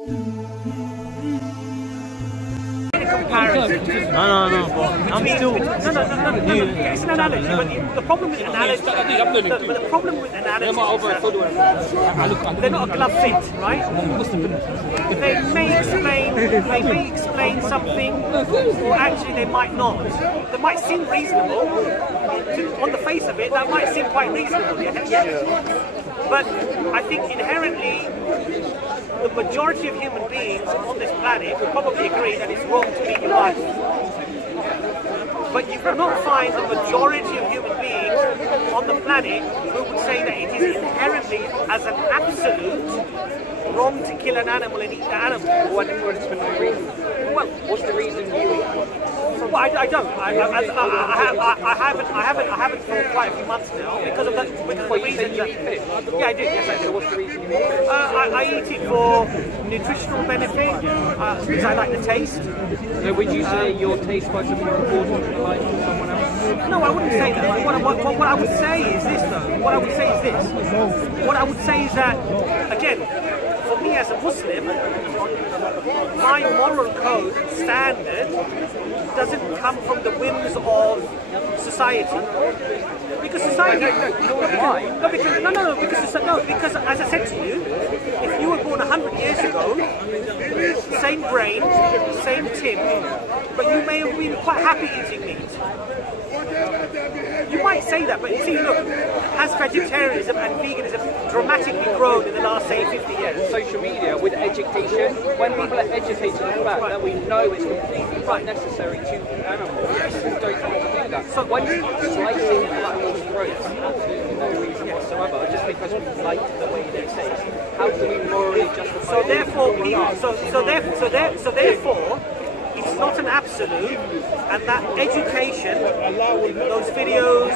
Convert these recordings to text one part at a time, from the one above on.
Comparison. No, I'm still. No. It's an analogy, but the problem with analogy, they're not a glove fit, right? They may explain something, or actually they might not. That might seem reasonable on the face of it. That might seem quite reasonable, yeah. But I think inherently, the majority of human beings on this planet would probably agree that it's wrong to beat your wife. But you will not find the majority of human beings on the planet who would say that it is inherently, as an absolute, wrong to kill an animal and eat the animal. What difference for no reason? Well, what's the reason you eat? Well, I don't. I haven't for quite a few months now because of the reason that. Yeah, I do. Yes, I do. So what's the reason you eat it? I eat it for nutritional benefit because I like the taste. So would you say your taste buds are more important than the life of someone else? No, I wouldn't say that. What I would say is this, though. What I would say is this. What I would say is that, again, for me as a Muslim, my moral code standard doesn't come from the whims of society. Because society... because as I said to you, if you were born 100 years ago, same brain, same tin, but you may have been quite happy eating meat. You might say that, but you see, look, has vegetarianism and veganism dramatically grown in the last, say, 50 years? Social media, with education, when people are educated on the fact that we know it's completely unnecessary to eat animals, people don't want to do that. So when you slicing animals' throats, absolutely no reason whatsoever, just because we like the way they taste, how do we morally justify so therefore, it's not an absolute, and that education, those videos,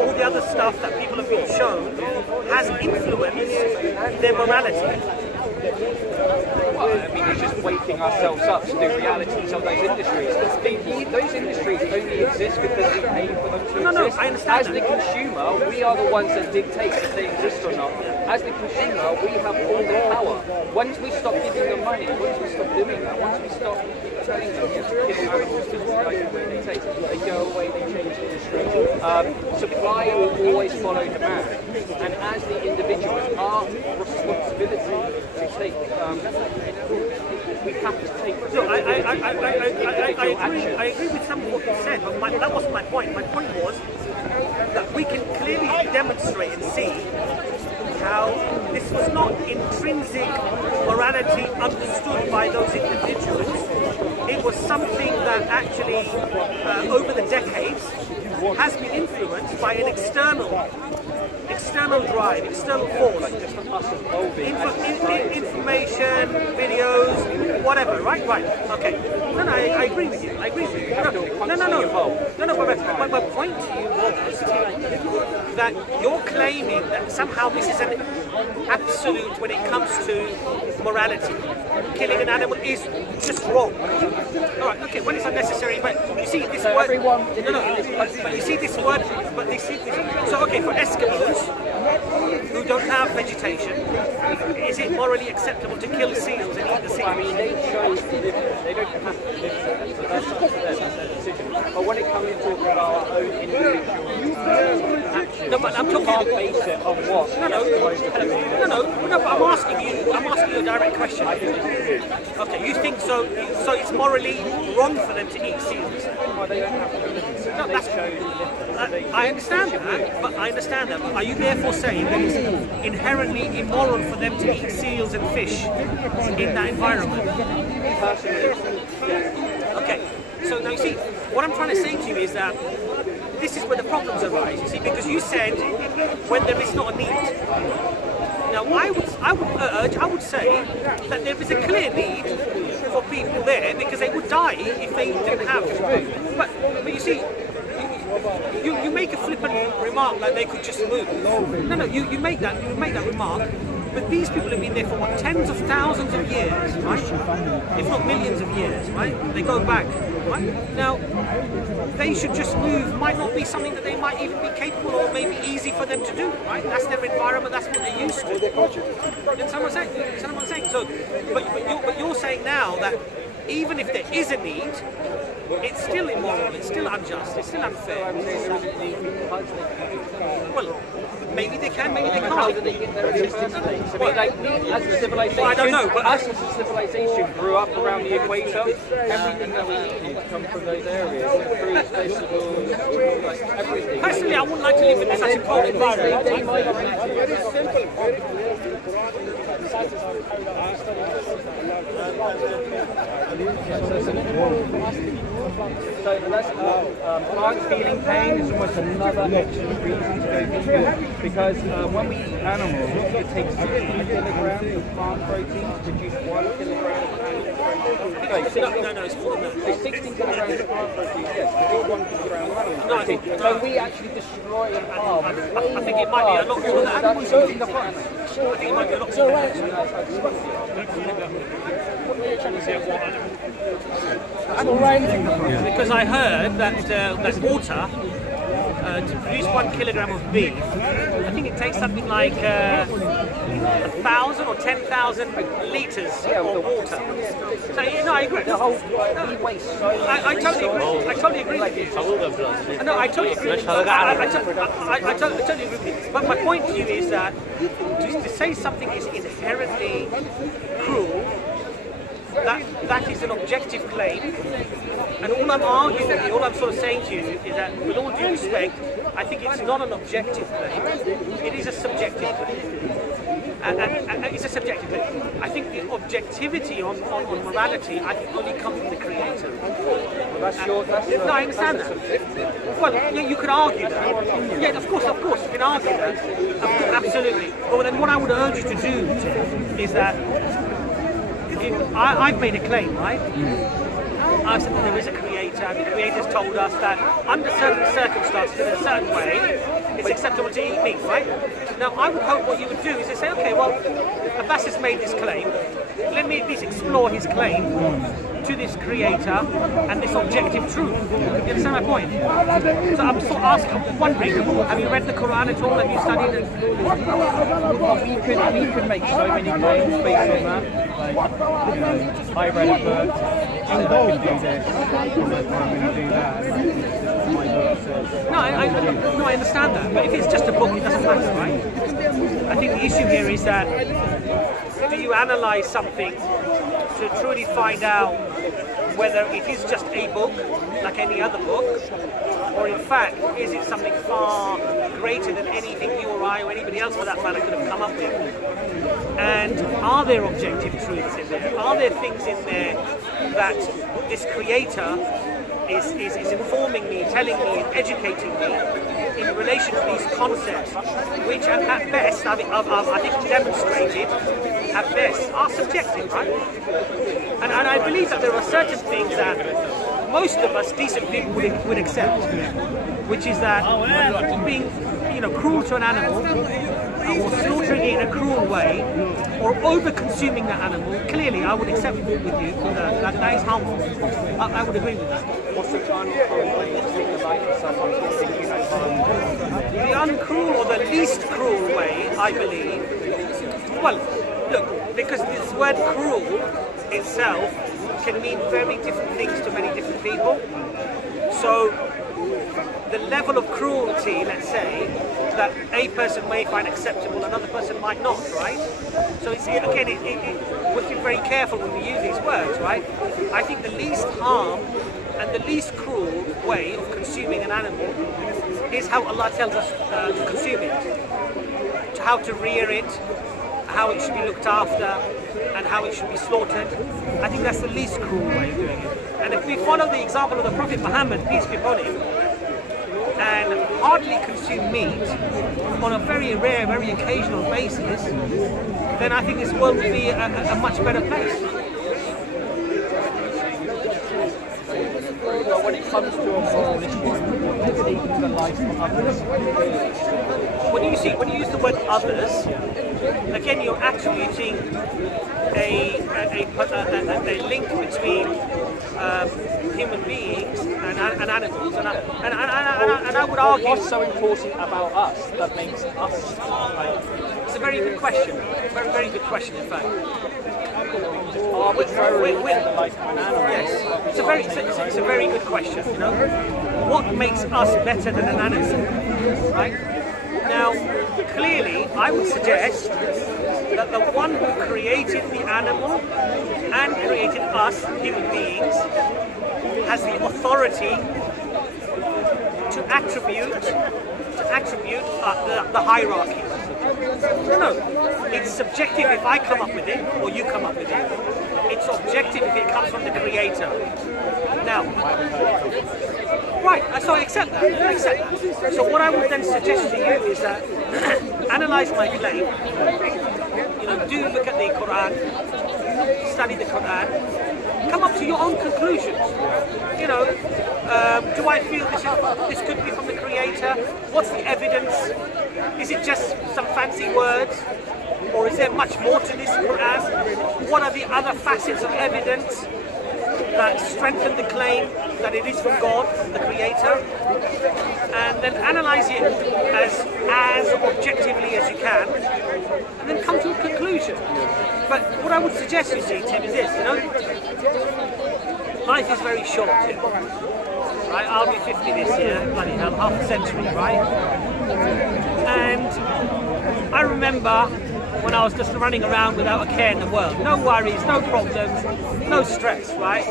all the other stuff that people have been shown, has influenced their morality. Well, I mean, it's just waking ourselves up to the realities of those industries. Those industries only exist because we pay for them to exist. No, I understand. As the consumer, we are the ones that dictate if they exist or not. As the consumer, we have all the power. Once we stop giving them money, once we stop doing that, once we stop telling them to kill animals because we like the way they taste, they go away, they change the industry. Supply will always follow demand. And as the individual, it's our responsibility to take, we have to take I agree with some of what you said, but that wasn't my point. My point was that we can clearly demonstrate and see how this was not intrinsic morality understood by those individuals. It was something that actually, over the decades, has been influenced by an external drive, external force. Information, videos, whatever, right? Okay. No, I agree with you. But my point to you was that you're claiming that somehow this is an absolute when it comes to morality. Killing an animal is just wrong. Alright, okay, when it's unnecessary, but you see this word... but you see this word... So, okay, for Eskimos, who don't have vegetation, is it morally acceptable to kill seals and eat the seals? I mean, they chose to live there. They don't have to live there. So that's up to them, that's their decision. But when it comes to talking about our own individual actions, no, but I'm talking base it on what? No, but I'm asking you a direct question. Okay, you think so it's morally wrong for them to eat seals? Well, they don't have to. No, that's I understand that, but are you therefore saying that it's inherently immoral for them to eat seals and fish in that environment? Personally, yeah. Okay, so now you see, what I'm trying to say to you is that this is where the problems arise, you see, because you said when there is not a need. Now, I would say that there is a clear need for people there because they would die if they didn't have food. But you see, you make a flippant remark like they could just move. No, you make that remark. But these people have been there for what, tens of thousands of years, right? If not millions of years, right? They go back, right? Now, they should just move might not be something that they might even be capable or maybe easy for them to do, right? That's their environment, that's what they're used to. You understand what I'm saying? So, but even if there is a need, it's still immoral, it's still unjust, it's still unfair. Well, maybe they can, maybe they can't. How do they get their existence states? I mean, like, as a civilization, I don't know, but us as a civilization grew up around the equator. Everything that we eat has come from those areas. Fruits, vegetables, like everything. Personally, I wouldn't like to live in such a cold environment. They might have So that's plants feeling pain is almost another extra reason to go vegan, because when we eat animals, it takes 16 kilograms of plant protein to produce 1 kilogram of animal protein. No, it's more than that. So 16 kilograms of plant protein, yes, to produce 1 kilogram of animal protein. So we actually destroy and harm. I think it might be a lot more than that. I think it might be a lot more than that. Because I heard that water, to produce 1 kilogram of beef, I think it takes something like 1,000 or 10,000 litres of water. So, no, I agree. We waste so much. I totally agree. I totally agree with you. No, I totally agree with you. I totally agree with you. But my point to you is that to say something is inherently cruel, that is an objective claim. And all I'm arguing with you, all I'm sort of saying to you is that, with all due respect, I think it's not an objective claim. It is a subjective claim. It's a subjective claim. I think the objectivity on morality, I think, only comes from the Creator. No, I understand that. Well, yeah, you could argue that. Yeah, of course, you can argue that. Absolutely. But then what I would urge you to do is that I've made a claim, right? I've said that there is a creator, and the creator's told us that under certain circumstances, in a certain way, it's acceptable to eat meat, right? Now, I would hope what you would do is to say, okay, well, Abbas has made this claim, let me at least explore his claim to this creator and this objective truth. You understand my point? So I'm sort of wondering, have you read the Quran at all? Have you studied it? We could make so many claims based on that. Like, I read a book, I can do this, I'm going to do that. No, I understand that, but if it's just a book, it doesn't matter, right? I think the issue here is that, do you analyse something to truly find out whether it is just a book, like any other book, or in fact, is it something far greater than anything you or I or anybody else for that matter could have come up with? And are there objective truths in there? Are there things in there that this creator is informing me, telling me, and educating me in relation to these concepts, which at best, I think demonstrated, at best, are subjective, right? And I believe that there are certain things that most of us decent people would accept, which is that being, cruel to an animal, or slaughtering it in a cruel way, or over-consuming that animal, clearly I would accept with you that is harmful. I would agree with that. What's the kind of cruel way to take the life of someone who's thinking no harm? The uncruel or the least cruel way, I believe, well, look, because this word cruel itself can mean very different things to many different people. So the level of cruelty, let's say, that a person may find acceptable, another person might not, right? So it's, again, we have to be very careful when we use these words, right? I think the least harm and the least cruel way of consuming an animal is how Allah tells us to consume it, to how to rear it, how it should be looked after, and how it should be slaughtered. I think that's the least cruel way of doing it. And if we follow the example of the Prophet Muhammad, peace be upon him, and hardly consume meat on a very rare, very occasional basis, then I think this world will be a much better place. Well, when it comes to a moral issue, taking the life of others. When you use the word others, again you're attributing a link between human beings and animals, and I would argue. What's so important about us that makes us? It's a very good question. Very, very good question, in fact. Yes, it's a very good question. You know, what makes us better than an animal, right? Now, clearly, I would suggest that the one who created the animal and created us, human beings, has the authority to attribute the hierarchy. No, it's subjective if I come up with it or you come up with it. It's objective if it comes from the creator. Now, right, so I accept that. So what I would then suggest to you is that analyze my claim. You know, do look at the Quran, study the Quran, come up to your own conclusions. You know, do I feel this could be from the creator? What's the evidence? Is it just some fancy words? Or is there much more to this Quran? What are the other facets of evidence that strengthen the claim that it is from God, from the creator? And then analyze it as objectively as you can, and then come to a conclusion. But what I would suggest, you see, Tim, is this, you know, life is very short, Tim. Right? I'll be 50 this year, bloody hell, half a century, right? And I remember when I was just running around without a care in the world. No worries, no problems, no stress, right?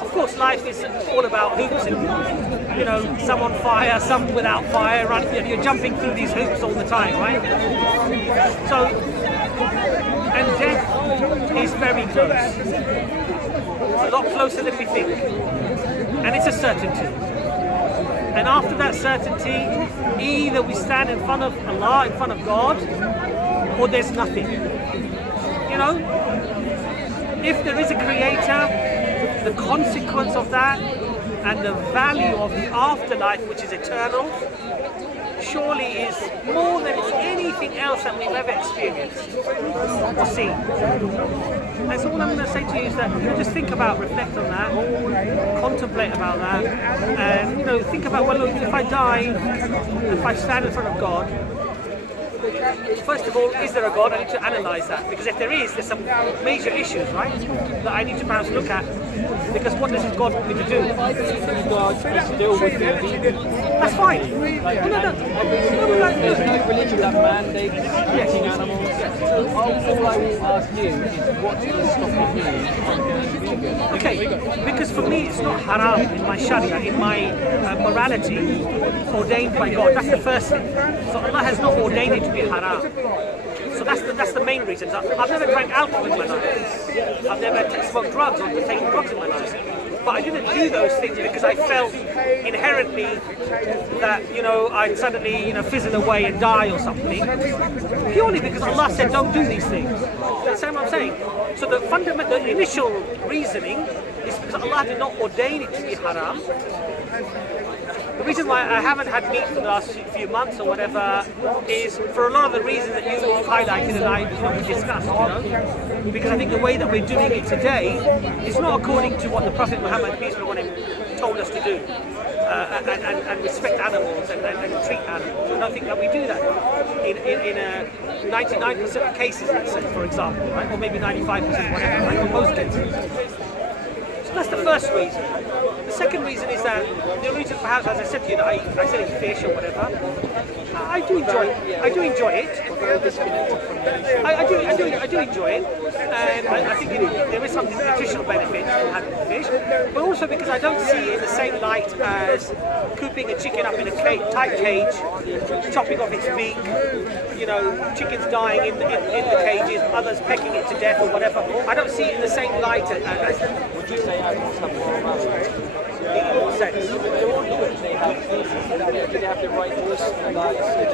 Of course, life is all about hoops and, you know, some on fire, some without fire, right? You're jumping through these hoops all the time, right? So, and death is very close. A lot closer than we think. And it's a certainty. And after that certainty, either we stand in front of Allah, in front of God, or there's nothing. You know, if there is a creator, the consequence of that and the value of the afterlife, which is eternal, surely is more than anything else that we've ever experienced or seen. And so what I'm going to say to you is that, you know, just think about, reflect on that, contemplate about that, and, you know, think about, well, look, if I die, if I stand in front of God, first of all, is there a God? I need to analyse that, because if there is, there's some major issues, right, that I need to perhaps look at, because what does God want me to do? That's fine. There's no religion that mandates eating animals. All I will ask you is, what is stopping you from being vegan? Okay, because for me it's not haram in my sharia, in my morality, ordained by God. That's the first thing. So Allah has not ordained it to be haram. So that's the main reason. I've never drank alcohol in my life. I've never smoked drugs or taken drugs in my life. But I didn't do those things because I felt inherently that, you know, I'd suddenly, you know, fizzle away and die or something. Purely because Allah said don't do these things. That's what I'm saying. So the initial reasoning is because Allah did not ordain it to be haram. The reason why I haven't had meat for the last few months or whatever is for a lot of the reasons that you've highlighted and I discussed, you know? Because I think the way that we're doing it today is not according to what the Prophet Muhammad, peace be upon him, told us to do. And respect animals and treat animals. I don't think that we do that in 99% of cases, let's say, for example, right? Or maybe 95%, whatever, right? In most cases. So that's the first reason. The second reason is that the reason, perhaps, as I said to you, that I said it's fish or whatever. I do enjoy it. I do enjoy it. I do enjoy it, and I think there is some nutritional benefit from having fish, but also because I don't see it in the same light as cooping a chicken up in a tight cage, chopping off its beak, you know, chickens dying in the cages, others pecking it to death or whatever. I don't see it in the same light as Would you say animals have more morality? in what sense? They have the right voice in their lives, they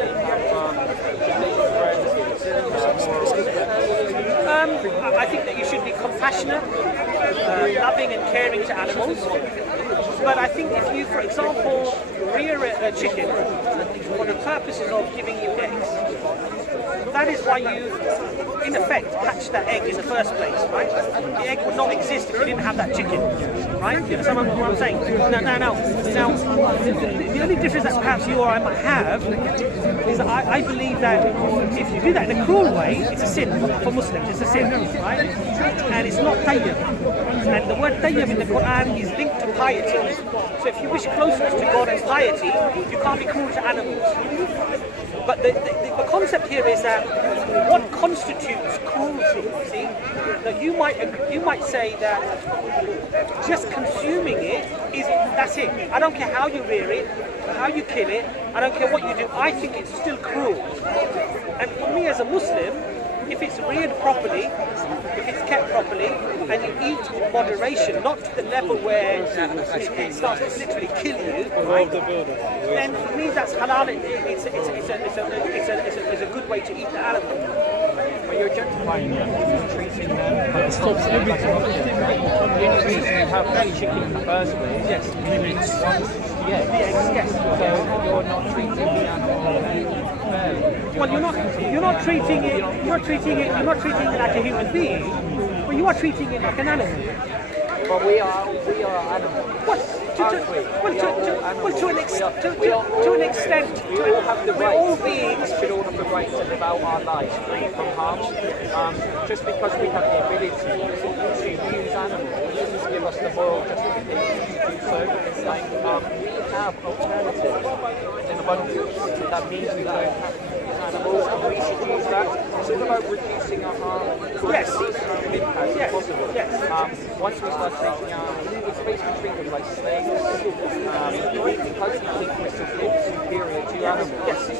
I think that you should be compassionate, loving and caring to animals. But I think if you, for example, rear a chicken for the purposes of giving you eggs, that is why you, in effect, hatch that egg in the first place, right? The egg would not exist if you didn't have that chicken, right? You understand what I'm saying? Now, the only difference that perhaps you or I might have is that I believe that if you do that in a cruel way, it's a sin for Muslims. It's a sin, right? And it's not tayyib. And the word tayyib in the Quran is linked to piety. So if you wish closeness to God and piety, you can't be cruel to animals. But the concept here is that what constitutes cruelty, see? Now you might say that just consuming it that's it. I don't care how you rear it, how you kill it, I don't care what you do, I think it's still cruel. And for me as a Muslim, if it's reared properly, if it's kept properly, and you eat in moderation, not to the level where it starts to literally kill you, right? Then for me that's halal. It's a good way to eat the animal. But you're objectifying them, you're treating them like stops everything. The only reason you have that chicken in the first place, yes, the eggs, yes. So you're not treating the animal fairly. Well, you're not treating it like a human being, but you are treating it like an animal. But we are animals. What? To an extent, we all have the right. We should all have the right to live out our lives free from harm. Just because we have the ability to use animals doesn't give us the moral justification to do so. Like we have alternatives in abundance. That means we don't have to use animals, and we should use that. It's all about reducing our harm. Yes. Impact as possible. Yes. Once we start taking it's basically treat them like slaves. Because we think we're superior to animals. Yes. We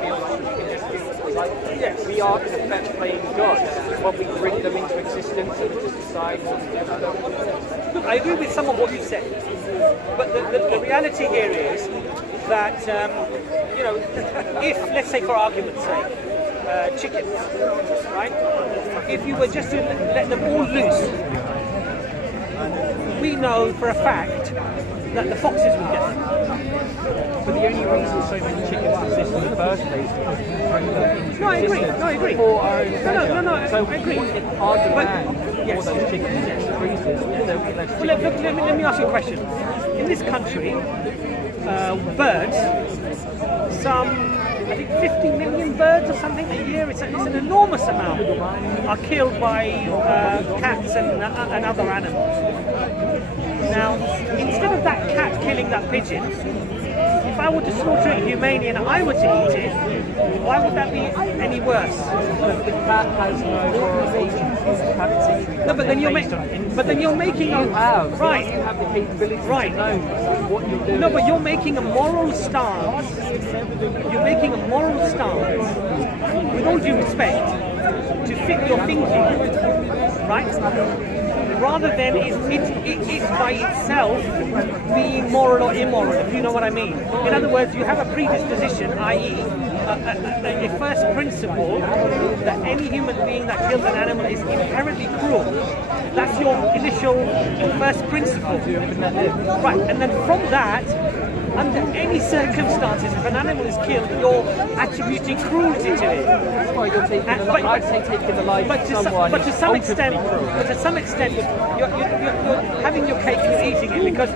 feel like we can just do like yes. We are in effect playing God, but we bring them into existence and just decide what to do with them. Look, I agree with some of what you said, but the reality here is that if, let's say for argument's sake, chickens, right? If you were just to let them all loose, we know for a fact that the foxes will get them. But the only reason so many chickens exist in the first place is because we bring them into existence I agree. For our own pleasure. No, so I agree. If our demand for those chickens increases, there will be less chickens. Let me ask you a question. In this country, birds, I think 50 million birds or something a year, it's an enormous amount, are killed by cats and other animals. Now, instead of that cat killing that pigeon, if I were to slaughter it humanely and I were to eat it, why would that be any worse? The cat has no moral agency. No, but then you're making a You have the capability to know what you're doing. No, but you're making a moral stance. You're making a moral stance, with all due respect, to fit your thinking, right? Rather than it by itself being moral or immoral, if you know what I mean. In other words, you have a predisposition, i.e. a first principle that any human being that kills an animal is inherently cruel. That's your initial first principle. Right, and then from that, under any circumstances, if an animal is killed, you're attributing cruelty to it. Well, you're taking the life of someone. But to some extent, you're having your cake and eating it, because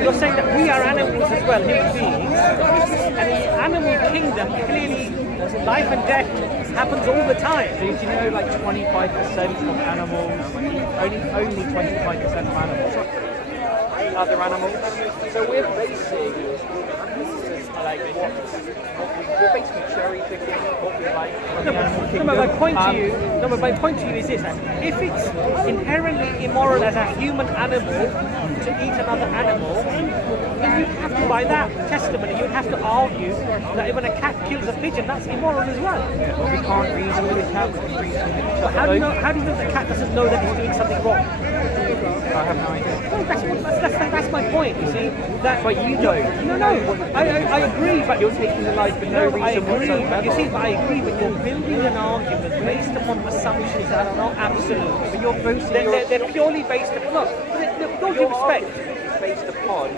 you're saying that we are animals as well, human beings, and in the animal kingdom, clearly life and death happens all the time. So do you know, like 25% of animals, only 25% of animals other animals. So we're basing like we're basically cherry picking what we like from the animal kingdom. But my point to you is this: if it's inherently immoral as a human animal to eat another animal, then you have to, by that testimony, you'd have to argue that when a cat kills a pigeon, that's immoral as well. Yeah, but we can't reason with a cat. We can reason with each other. How do you know the cat doesn't know that he's doing something wrong? I have no idea. Well, that's my point, you see. But you don't. No, I agree, but you're taking the life for no reason whatsoever. You see, I agree, but you're building an argument based upon assumptions that are not absolute. But you're both they're purely based upon, look, with all due respect. It's based upon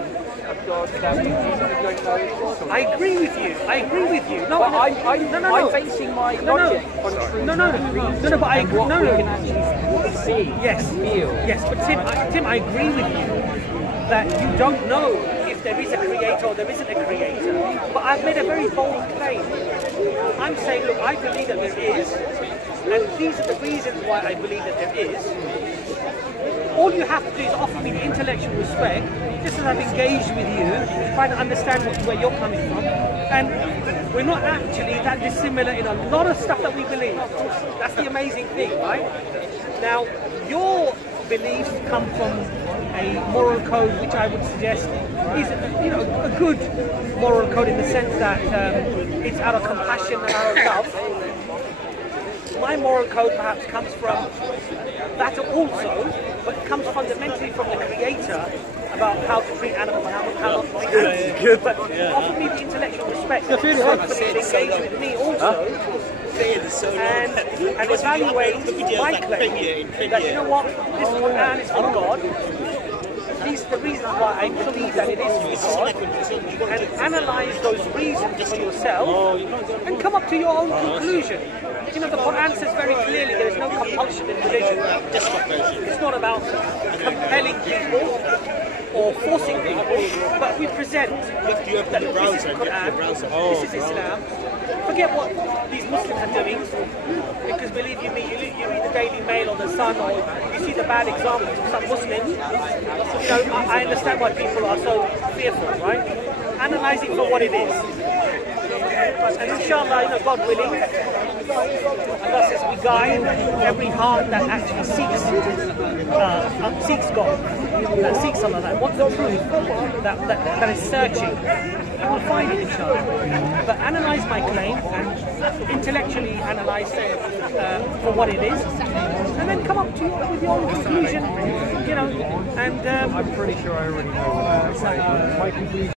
a God that we don't know exists. I agree with you. I agree with you. No, But no. I'm basing my logic on truth. No, but I agree. What No, we no. can actually see, Yes, feel. yes, but Tim, I agree with you that you don't know if there is a creator or there isn't a creator. But I've made a very bold claim. I'm saying, look, I believe that there is, and these are the reasons why I believe that there is. All you have to do is offer me the intellectual respect, just as I've engaged with you, trying to understand where you're coming from. And we're not actually that dissimilar in a lot of stuff that we believe. That's the amazing thing, right? Now, your beliefs come from a moral code which I would suggest is, a good moral code in the sense that it's out of compassion and out of love. My moral code perhaps comes from that also, but it comes fundamentally from the creator about how to treat animals and how not to treat animals. But offer me the intellectual respect and hopefully engage with me also and evaluate my claim that, you know what, this Quran is from God. These are the reasons why I believe that it is from God, and analyse those reasons for yourself and come up to your own conclusion. You know, the Quran says very clearly there is no compulsion in religion. It's not about compelling people or forcing people, but we present that this is Quran, this is Islam. Forget what these Muslims are doing, because believe you me, you read the Daily Mail or the Sun, or you see the bad examples of some Muslims. You know, I understand why people are so fearful, right? Analyze it for what it is. And inshallah, God willing, Allah says we guide every heart that actually seeks God, that seeks Allah, that wants the truth, that is searching. And we'll find it, inshallah. But analyze my claim and intellectually analyze for what it is, and then come up to with your own conclusion, and I'm pretty sure I already know my conclusion.